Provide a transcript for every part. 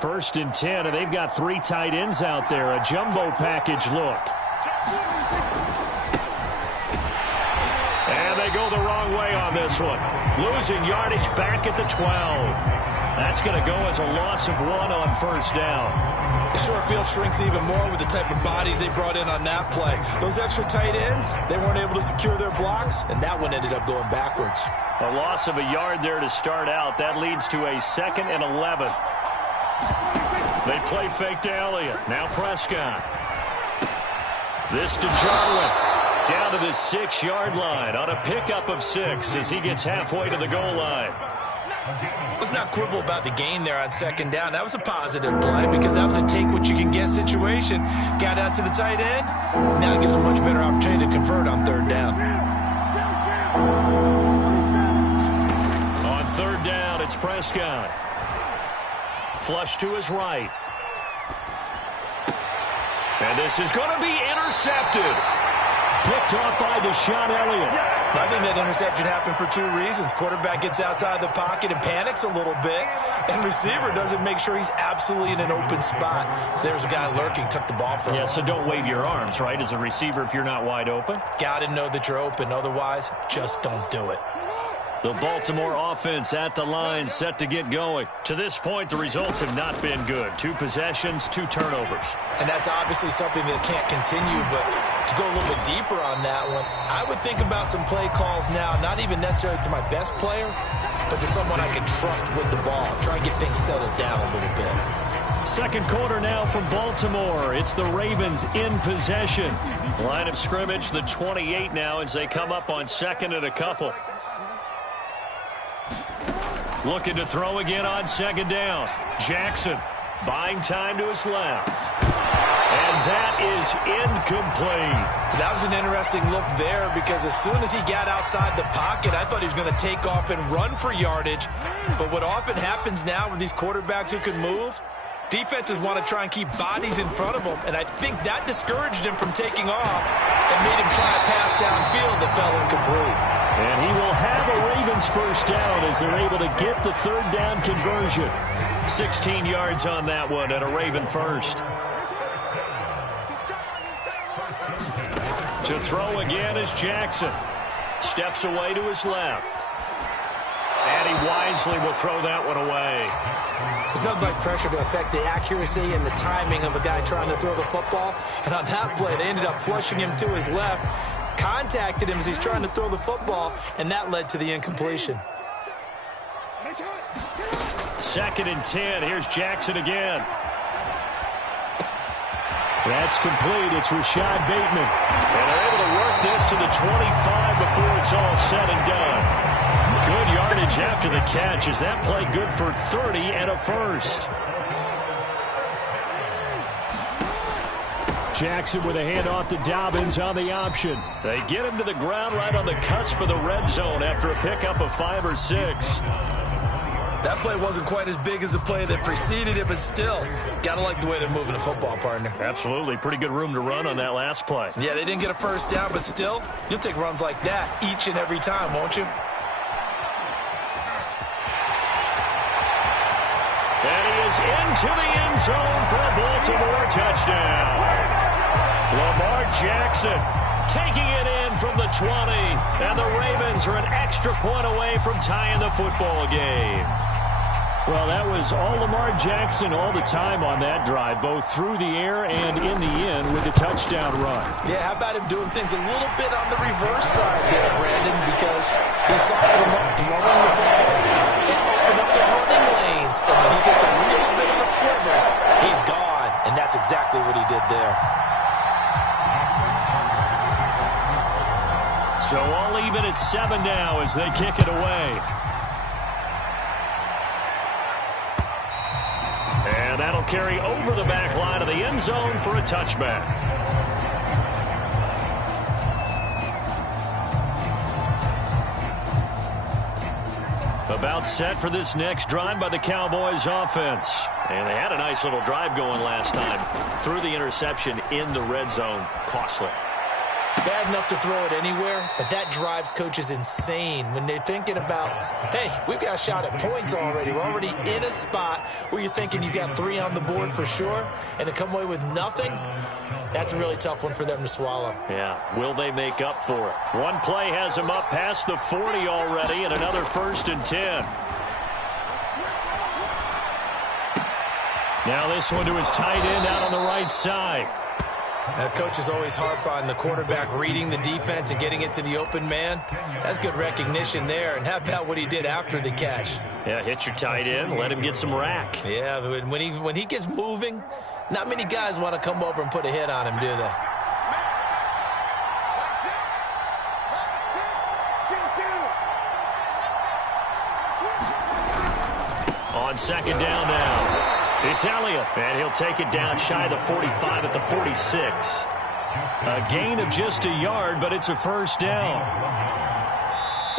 First and 10, and they've got 3 tight ends out there. A jumbo package look. And they go the wrong way on this one. Losing yardage back at the 12. That's going to go as a loss of 1 on first down. The short field shrinks even more with the type of bodies they brought in on that play. Those extra tight ends, they weren't able to secure their blocks, and that one ended up going backwards. A loss of a yard there to start out. That leads to a 2nd and 11. They play fake to Elliott. Now Prescott. This to Jarwin. Down to the 6-yard line on a pickup of 6 as he gets halfway to the goal line. Let's not quibble about the gain there on 2nd down. That was a positive play because that was a take-what-you-can-get situation. Got out to the tight end. Now it gives a much better opportunity to convert on 3rd down. On 3rd down, it's Prescott. Flush to his right. And this is going to be intercepted. Picked off by Deshaun Elliott. I think that interception happened for 2 reasons. Quarterback gets outside the pocket and panics a little bit. And receiver doesn't make sure he's absolutely in an open spot. So there's a guy lurking, took the ball from him. Yeah, so don't wave your arms, right, as a receiver if you're not wide open. Got to know that you're open. Otherwise, just don't do it. The Baltimore offense at the line, set to get going. To this point, the results have not been good. 2 possessions, 2 turnovers. And that's obviously something that can't continue, but to go a little bit deeper on that one, I would think about some play calls now, not even necessarily to my best player, but to someone I can trust with the ball. Try and get things settled down a little bit. 2nd quarter now from Baltimore. It's the Ravens in possession. Line of scrimmage, the 28 now as they come up on 2nd and a couple. Looking to throw again on 2nd down. Jackson buying time to his left. And that is incomplete. That was an interesting look there because as soon as he got outside the pocket, I thought he was going to take off and run for yardage. But what often happens now with these quarterbacks who can move, defenses want to try and keep bodies in front of them. And I think that discouraged him from taking off and made him try a pass downfield that fell incomplete. And he will have a Ravens first down as they're able to get the 3rd down conversion. 16 yards on that one and a Raven first. To throw again is Jackson. Steps away to his left. And he wisely will throw that one away. There's nothing like pressure to affect the accuracy and the timing of a guy trying to throw the football. And on that play, they ended up flushing him to his left. Contacted him as he's trying to throw the football, and that led to the incompletion. 2nd and 10. Here's Jackson again. That's complete. It's Rashad Bateman. And they're able to work this to the 25 before it's all said and done. Good yardage after the catch. Is that play good for 30 and a first? Jackson with a handoff to Dobbins on the option. They get him to the ground right on the cusp of the red zone after a pickup of 5 or 6. That play wasn't quite as big as the play that preceded it, but still, gotta like the way they're moving the football, partner. Absolutely. Pretty good room to run on that last play. Yeah, they didn't get a first down, but still, you'll take runs like that each and every time, won't you? And he is into the end zone for a Baltimore touchdown. Lamar Jackson taking it in from the 20. And the Ravens are an extra point away from tying the football game. Well, that was all Lamar Jackson all the time on that drive, both through the air and in the end with the touchdown run. Yeah, how about him doing things a little bit on the reverse side there, Brandon, because he softened him up throwing the football and opened up the running lanes. And when he gets a little bit of a sliver, he's gone. And that's exactly what he did there. So all even at 7 now as they kick it away. And that'll carry over the back line of the end zone for a touchback. About set for this next drive by the Cowboys offense. And they had a nice little drive going last time. Threw the interception in the red zone. Costly. Bad enough to throw it anywhere, but that drives coaches insane when they're thinking about, hey, we've got a shot at points already. We're already in a spot where you're thinking you got 3 on the board for sure, and to come away with nothing, that's a really tough one for them to swallow. Yeah, will they make up for it? One play has them up past the 40 already, and another 1st and 10. Now this one to his tight end out on the right side. Coaches always harp on the quarterback reading the defense and getting it to the open man. That's good recognition there. And how about what he did after the catch? Yeah, hit your tight end, let him get some rack. Yeah, when he gets moving, not many guys want to come over and put a hit on him, do they? On 2nd down now. It's Elliott, and he'll take it down shy of the 45 at the 46. A gain of just a yard, but it's a 1st down.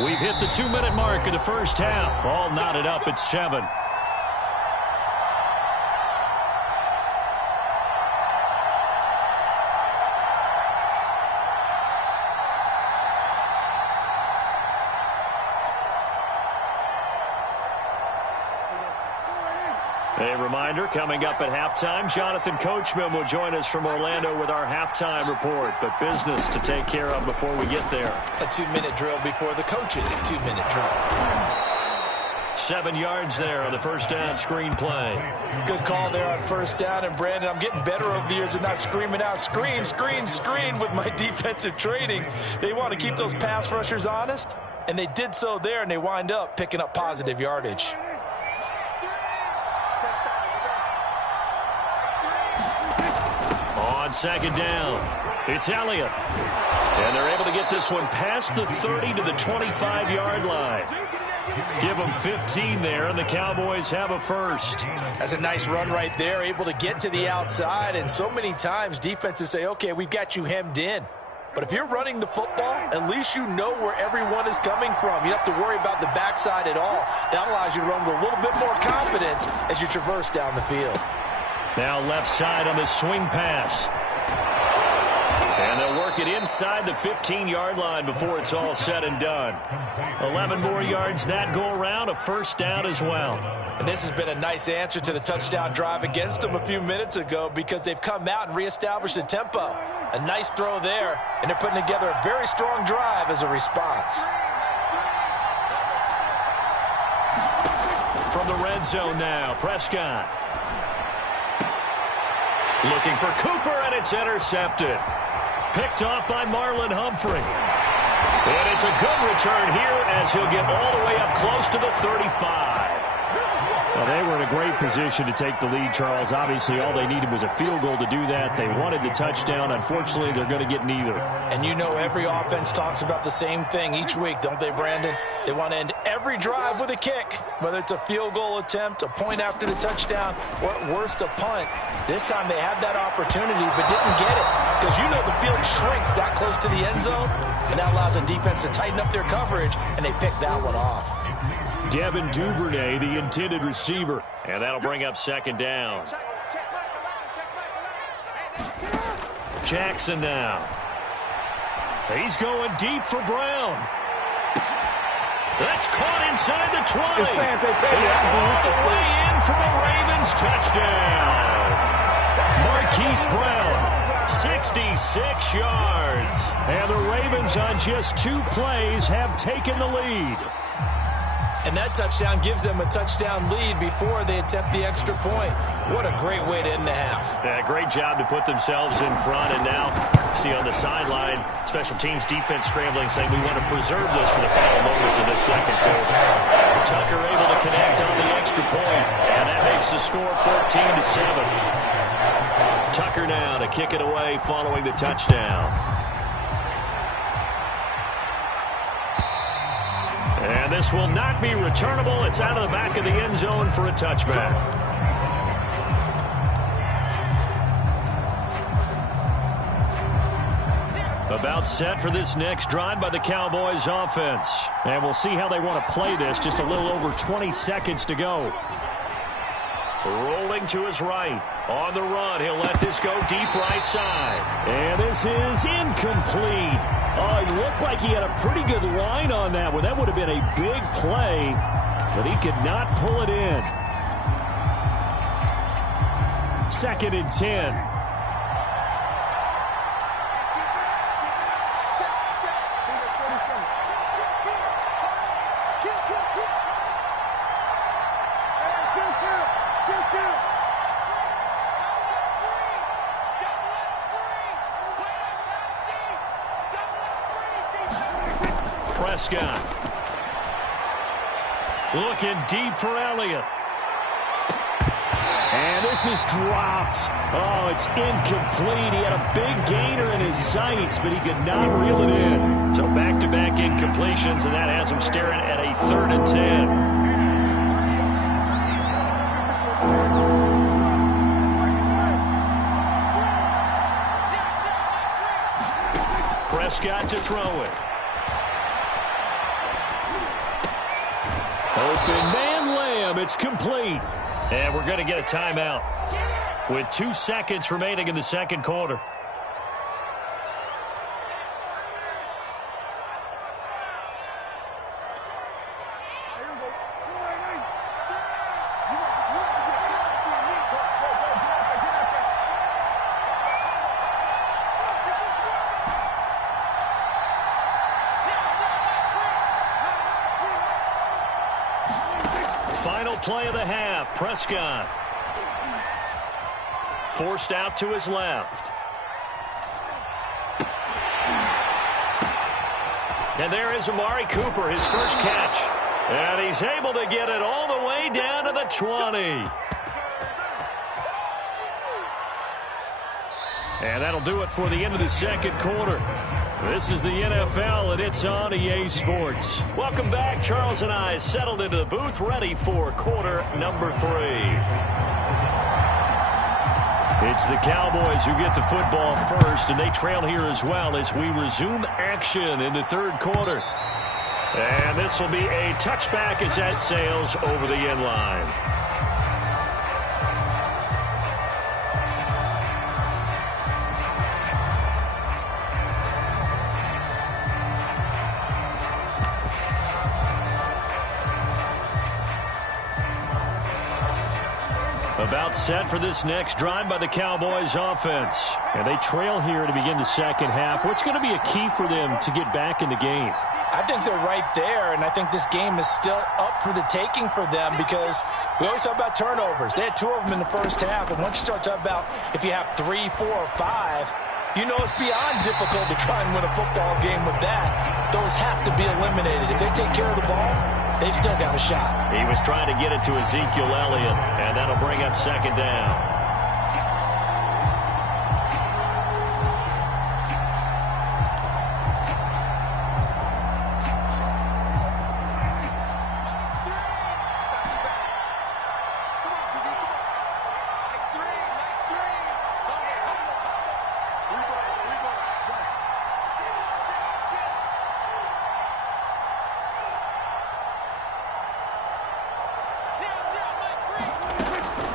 We've hit the 2-minute mark of the 1st half. All knotted up at 7. A reminder, coming up at halftime, Jonathan Coachman will join us from Orlando with our halftime report. But business to take care of before we get there. A 2-minute drill before the coach's 2-minute drill. 7 yards there on the 1st down screen play. Good call there on 1st down. And, Brandon, I'm getting better over the years of not screaming out, screen, screen, screen with my defensive training. They want to keep those pass rushers honest, and they did so there, and they wind up picking up positive yardage. On 2nd down, it's Elliott. And they're able to get this one past the 30 to the 25-yard line. Give them 15 there, and the Cowboys have a 1st. That's a nice run right there, able to get to the outside. And so many times defenses say, okay, we've got you hemmed in. But if you're running the football, at least you know where everyone is coming from. You don't have to worry about the backside at all. That allows you to run with a little bit more confidence as you traverse down the field. Now left side on the swing pass. And they'll work it inside the 15-yard line before it's all said and done. 11 more yards that go around, a 1st down as well. And this has been a nice answer to the touchdown drive against them a few minutes ago because they've come out and reestablished the tempo. A nice throw there, and they're putting together a very strong drive as a response. From the red zone now, Prescott. Looking for Cooper, and it's intercepted. Picked off by Marlon Humphrey. And it's a good return here as he'll get all the way up close to the 35. Well, they were in a great position to take the lead, Charles. Obviously, all they needed was a field goal to do that. They wanted the touchdown. Unfortunately, they're going to get neither. And you know every offense talks about the same thing each week, don't they, Brandon? They want to end every drive with a kick, whether it's a field goal attempt, a point after the touchdown, or at worst, a punt. This time they had that opportunity but didn't get it because you know the field shrinks that close to the end zone, and that allows the defense to tighten up their coverage, and they pick that one off. Devin Duvernay, the intended receiver. And that'll bring up 2nd down. Jackson now. He's going deep for Brown. That's caught inside the 20. And all the way in for a Ravens touchdown. Marquise Brown, 66 yards. And the Ravens on just 2 plays have taken the lead. And that touchdown gives them a touchdown lead before they attempt the extra point. What a great way to end the half. Yeah, great job to put themselves in front. And now, see on the sideline, special teams defense scrambling, saying we want to preserve this for the final moments of this 2nd quarter. Tucker able to connect on the extra point, and that makes the score 14-7. Tucker now to kick it away following the touchdown. And this will not be returnable. It's out of the back of the end zone for a touchback. About set for this next drive by the Cowboys offense. And we'll see how they want to play this. Just a little over 20 seconds to go. Rolling going to his right. On the run, he'll let this go deep right side. And this is incomplete. Oh, it looked like he had a pretty good line on that one. That would have been a big play, but he could not pull it in. 2nd and 10. Prescott. Looking deep for Elliott. And this is dropped. Oh, it's incomplete. He had a big gainer in his sights, but he could not reel it in. So back-to-back incompletions, and that has him staring at a 3rd and 10. Prescott to throw it. Open man Lamb. It's complete. And we're going to get a timeout with 2 seconds remaining in the 2nd quarter. Final play of the half. Prescott forced out to his left. And there is Amari Cooper, his first catch. And he's able to get it all the way down to the 20. And that'll do it for the end of the 2nd quarter. This is the NFL, and it's on EA Sports. Welcome back. Charles and I settled into the booth, ready for quarter number 3. It's the Cowboys who get the football first, and they trail here as well as we resume action in the 3rd quarter. And this will be a touchback as that sails over the end line. About set for this next drive by the Cowboys offense. And they trail here to begin the 2nd half. What's going to be a key for them to get back in the game? I think they're right there, and I think this game is still up for the taking for them because we always talk about turnovers. They had 2 of them in the first half, and once you start talking about if you have 3, 4, or 5, you know it's beyond difficult to try and win a football game with that. Those have to be eliminated. If they take care of the ball, they've still got a shot. He was trying to get it to Ezekiel Elliott, and that'll bring up 2nd down.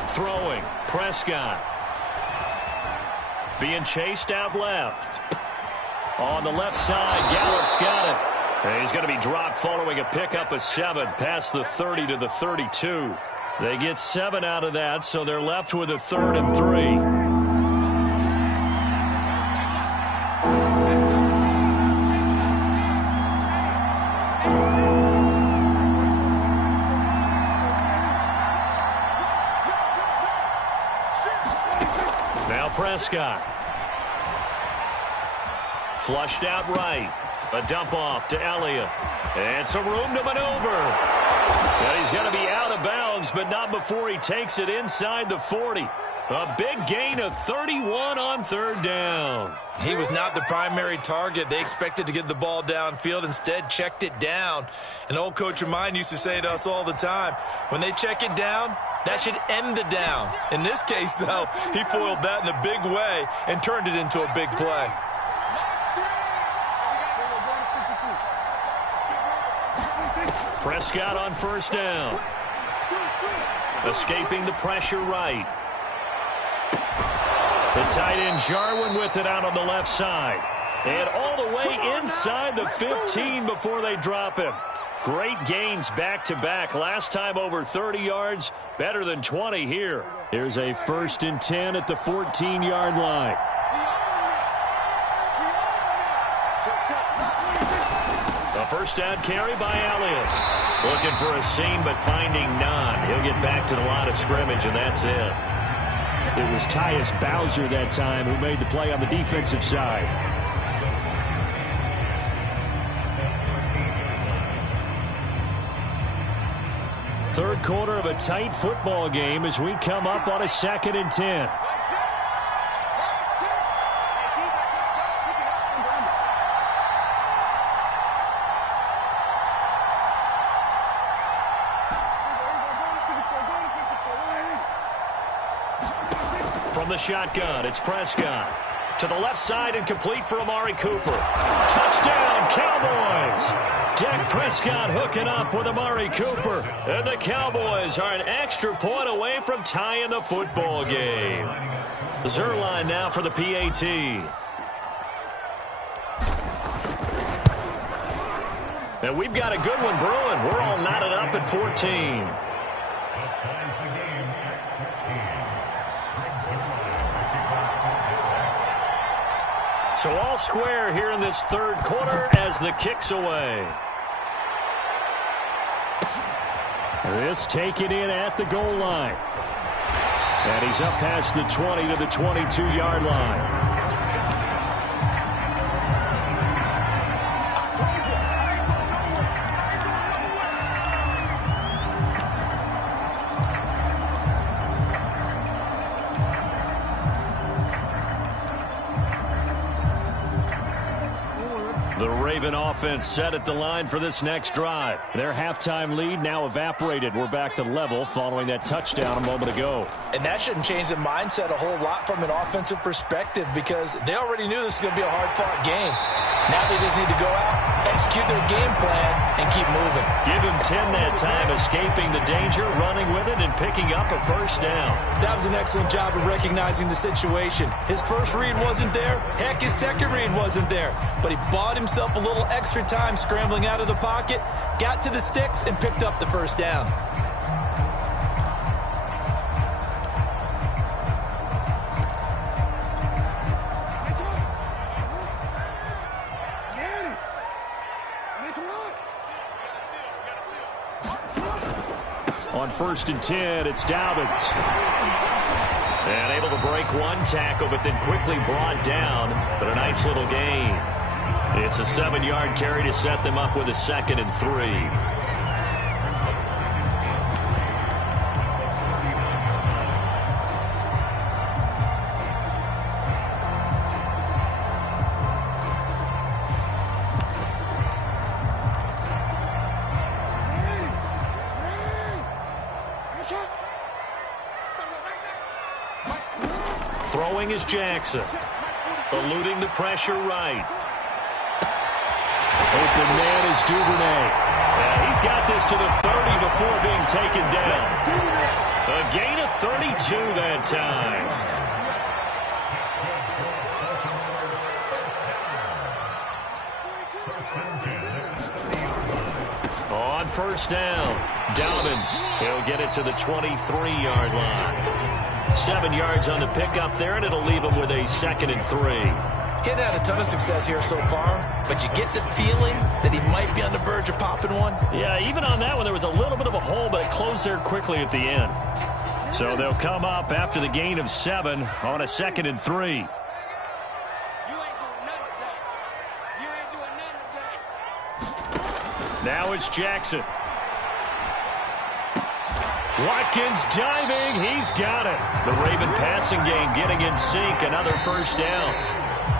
Throwing, Prescott. Being chased out left. On the left side, Gallup's got it. And he's going to be dropped following a pickup of 7 past the 30 to the 32. They get 7 out of that, so they're left with a 3rd and 3. Prescott. Flushed out right. A dump off to Elliott. And some room to maneuver. And he's going to be out of bounds, but not before he takes it inside the 40. A big gain of 31 on 3rd down. He was not the primary target. They expected to get the ball downfield. Instead, checked it down. An old coach of mine used to say to us all the time, when they check it down, that should end the down. In this case, though, he foiled that in a big way and turned it into a big play. Prescott on 1st down. Escaping the pressure right. The tight end Jarwin with it out on the left side. And all the way inside the 15 before they drop him. Great gains back-to-back. Last time over 30 yards, better than 20 here. Here's a 1st and 10 at the 14-yard line. A first down carry by Elliott. Looking for a seam, but finding none. He'll get back to the line of scrimmage, and that's it. It was Tyus Bowser that time who made the play on the defensive side. Third quarter of a tight football game as we come up on a 2nd and 10. From the shotgun, it's Prescott. To the left side and complete for Amari Cooper. Touchdown, Cowboys! Dak Prescott hooking up with Amari Cooper. And the Cowboys are an extra point away from tying the football game. Zerline now for the PAT. And we've got a good one brewing. We're all knotted up at 14. So all square here in this third quarter as the kick's away. This taken in at the goal line. And he's up past the 20 to the 22-yard line. Offense set at the line for this next drive. Their halftime lead now evaporated. We're back to level following that touchdown a moment ago. And that shouldn't change the mindset a whole lot from an offensive perspective because they already knew this was going to be a hard-fought game. Now they just need to go out, execute their game plan, and keep moving. Give him 10 that time, escaping the danger, running with it, and picking up a first down. That was an excellent job of recognizing the situation. His first read wasn't there. Heck, his second read wasn't there. But he bought himself a little extra time scrambling out of the pocket, got to the sticks, and picked up the first down. On 1st and 10, it's Dobbins. And able to break one tackle, but then quickly brought down. But a nice little gain. It's a 7-yard carry to set them up with a 2nd and 3. Throwing is Jackson. Eluding the pressure right. Open man is Duvernay. And he's got this to the 30 before being taken down. A gain of 32 that time. On first down, Dobbins. He'll get it to the 23-yard line. 7 yards on the pickup there, and it'll leave him with a 2nd and 3. He's had a ton of success here so far, but you get the feeling that he might be on the verge of popping one. Yeah, even on that one, there was a little bit of a hole, but it closed there quickly at the end. So they'll come up after the gain of 7 on a 2nd and 3. Now it's Jackson. Watkins diving. He's got it. The Raven passing game getting in sync. Another first down.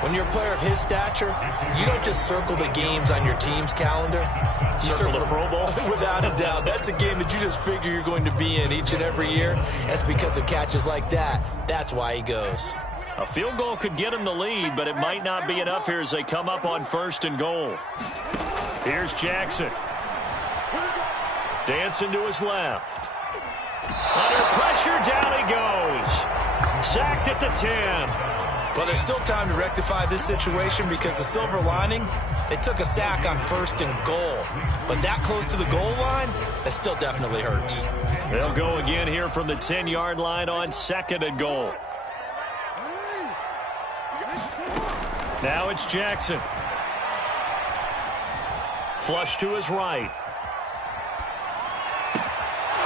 When you're a player of his stature, you don't just circle the games on your team's calendar. You circle the Pro Bowl? Without a doubt. That's a game that you just figure you're going to be in each and every year. That's because of catches like that. That's why he goes. A field goal could get him the lead, but it might not be enough here as they come up on 1st and goal. Here's Jackson. Dancing to his left. Under pressure, down he goes. Sacked at the 10. Well, there's still time to rectify this situation because the silver lining, they took a sack on 1st and goal. But that close to the goal line, that still definitely hurts. They'll go again here from the 10-yard line on 2nd and goal. Now it's Jackson. Flush to his right.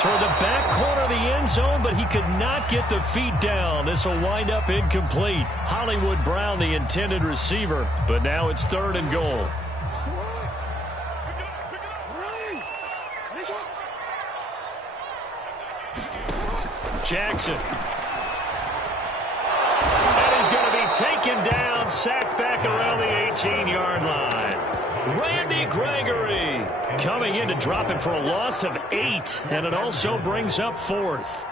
Toward the back corner of the end zone, but he could not get the feet down. This will wind up incomplete. Hollywood Brown, the intended receiver, but now it's 3rd and goal. Jackson. And he's going to be taken down, sacked back around the 18-yard line. Randy Gregory coming in to drop it for a loss of 8, and it also brings up 4th.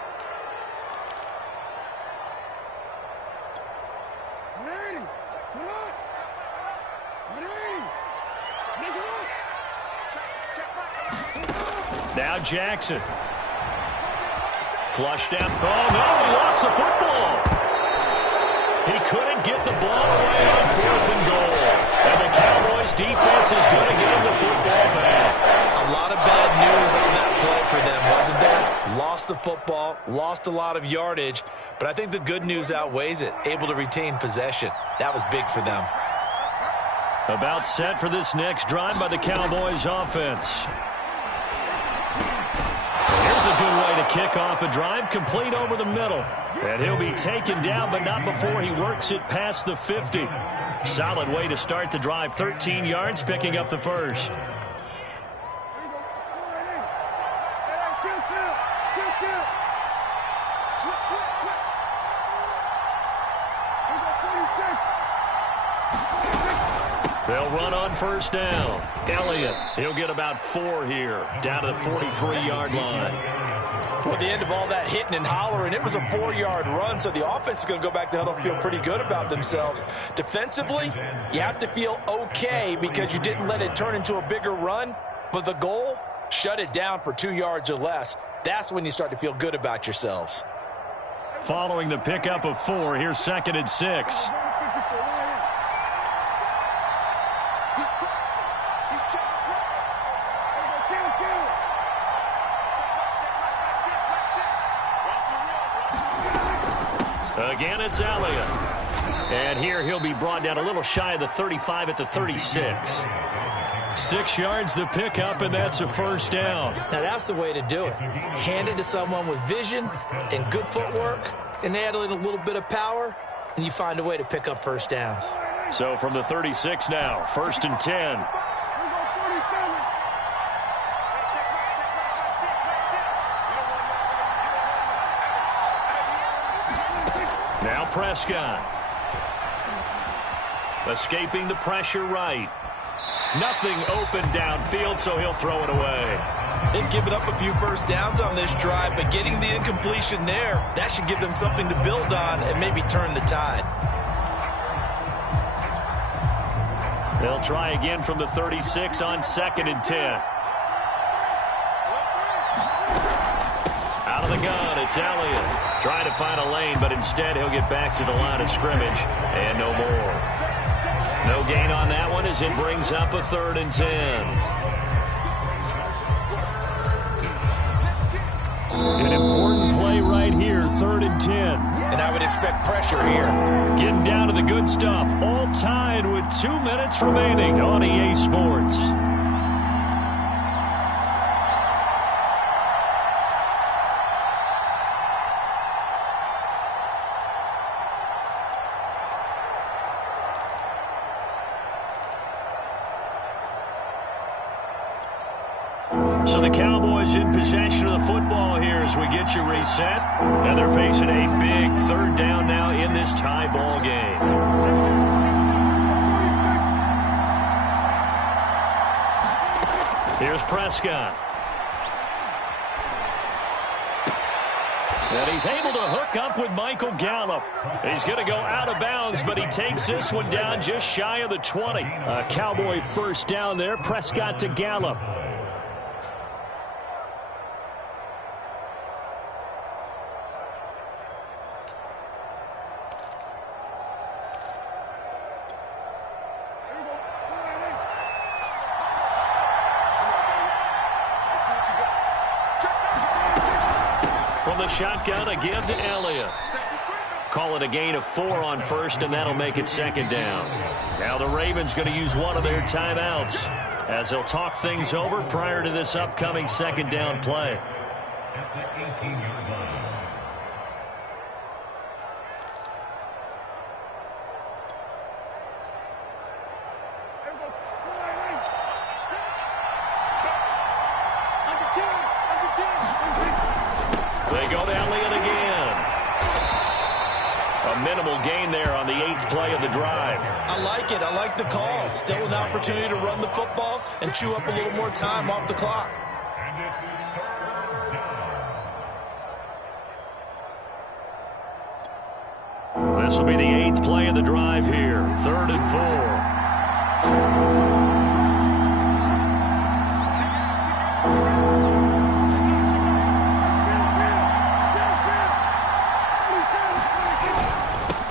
Now Jackson. Flushed out. Oh, no, he lost the football. He couldn't get the ball away on 4th and goal. And the Cowboys defense is going to get him the football back. A lot of bad news on that play for them, wasn't there? Lost the football, lost a lot of yardage, but I think the good news outweighs it. Able to retain possession. That was big for them. About set for this next drive by the Cowboys offense. Here's a good way to kick off a drive, complete over the middle. And he'll be taken down, but not before he works it past the 50. Solid way to start the drive, 13 yards, picking up the first. They'll run on first down. Elliott, he'll get about 4 here, down to the 43-yard line. Well, at the end of all that hitting and hollering, it was a 4-yard run, so the offense is going to go back to huddle and feel pretty good about themselves. Defensively, you have to feel okay because you didn't let it turn into a bigger run, but the goal, shut it down for 2 yards or less. That's when you start to feel good about yourselves. Following the pickup of 4, here's 2nd and 6. Again, it's Elliott. And here he'll be brought down a little shy of the 35 at the 36. 6 yards the pickup, and that's a first down. Now, that's the way to do it. Hand it to someone with vision and good footwork, and add in a little bit of power, and you find a way to pick up first downs. So from the 36 now, 1st and 10. Now Prescott. Escaping the pressure right. Nothing open downfield, so he'll throw it away. They've given up a few first downs on this drive, but getting the incompletion there, that should give them something to build on and maybe turn the tide. They'll try again from the 36 on 2nd and 10. Out of the gun, it's Elliott. Trying to find a lane, but instead he'll get back to the line of scrimmage. And no more. No gain on that one as it brings up a 3rd and 10. An important play right here, 3rd and 10. And I would expect pressure here. Getting down to the good stuff. All tied with 2 minutes remaining on EA Sports. So the Cowboys in possession of the football here as we get you reset. And they're facing a big 3rd down now in this tie ball game. Here's Prescott. And he's able to hook up with Michael Gallup. He's going to go out of bounds, but he takes this one down just shy of the 20. A Cowboy first down there. Prescott to Gallup. the shotgun, a give to Elliott. Call it a gain of 4 on first, and that'll make it second down. Now the Ravens going to use one of their timeouts as they'll talk things over prior to this upcoming second down play. They go to Elliott again. A minimal gain there on the 8th play of the drive. I like it. I like the call. Still an opportunity to run the football and chew up a little more time off the clock. This will be the 8th play of the drive here. 3rd and 4.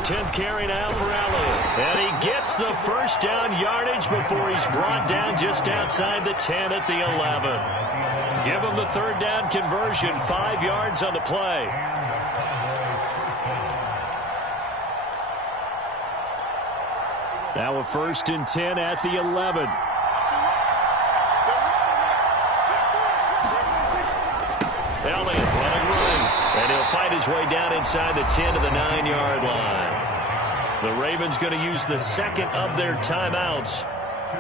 10th carry now for Elliott. And he gets the first down yardage before he's brought down just outside the 10 at the 11. Give him the 3rd down conversion, 5 yards on the play. Now a 1st and 10 at the 11. Elliott running right. And he'll fight his way down inside the 10 to the 9-yard line. The Ravens going to use the second of their timeouts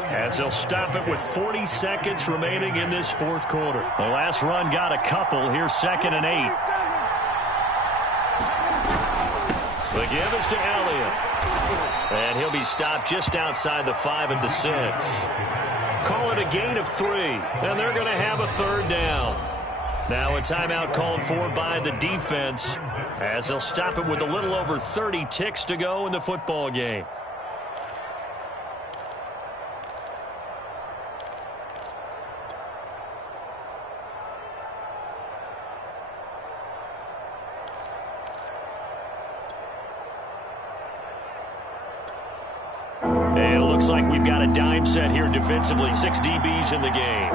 as they'll stop it with 40 seconds remaining in this 4th quarter. The last run got a couple. Here's 2nd and 8. The give is to Elliott. And he'll be stopped just outside the 5 at the 6. Call it a gain of 3. And they're going to have a 3rd down. Now a timeout called for by the defense as they'll stop it with a little over 30 ticks to go in the football game. And it looks like we've got a dime set here defensively. 6 DBs in the game.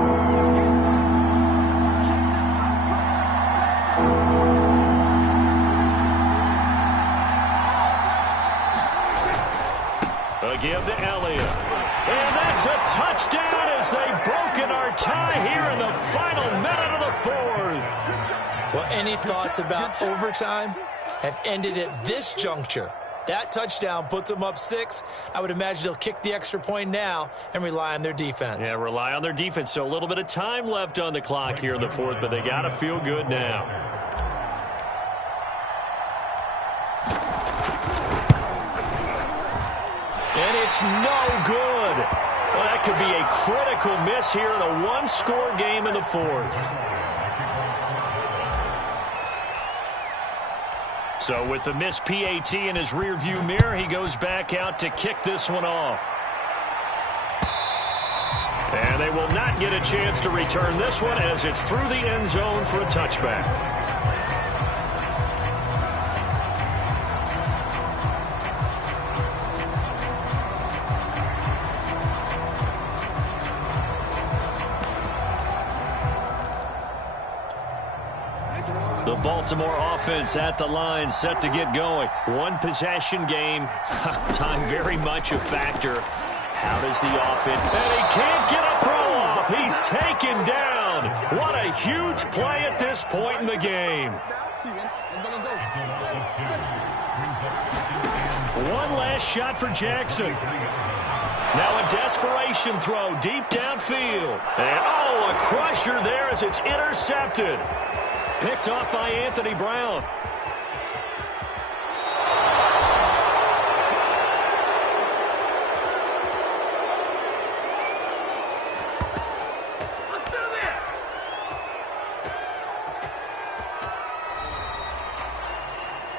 A give to Elliott. And that's a touchdown as they've broken our tie here in the final minute of the 4th. Well, any thoughts about overtime have ended at this juncture. That touchdown puts them up 6. I would imagine they'll kick the extra point now and rely on their defense. Yeah, rely on their defense. So a little bit of time left on the clock here in the 4th, but they got to feel good now. And it's no good. Well, that could be a critical miss here in a one-score game in the 4th. So with the missed PAT in his rearview mirror, he goes back out to kick this one off. And they will not get a chance to return this one as it's through the end zone for a touchback. The Baltimore offense at the line, set to get going. One possession game. Time very much a factor. How does the offense... And he can't get a throw off. He's taken down. What a huge play at this point in the game. One last shot for Jackson. Now a desperation throw deep downfield. And oh, a crusher there as it's intercepted. Picked off by Anthony Brown.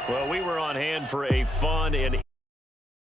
Well, we were on hand for a fun and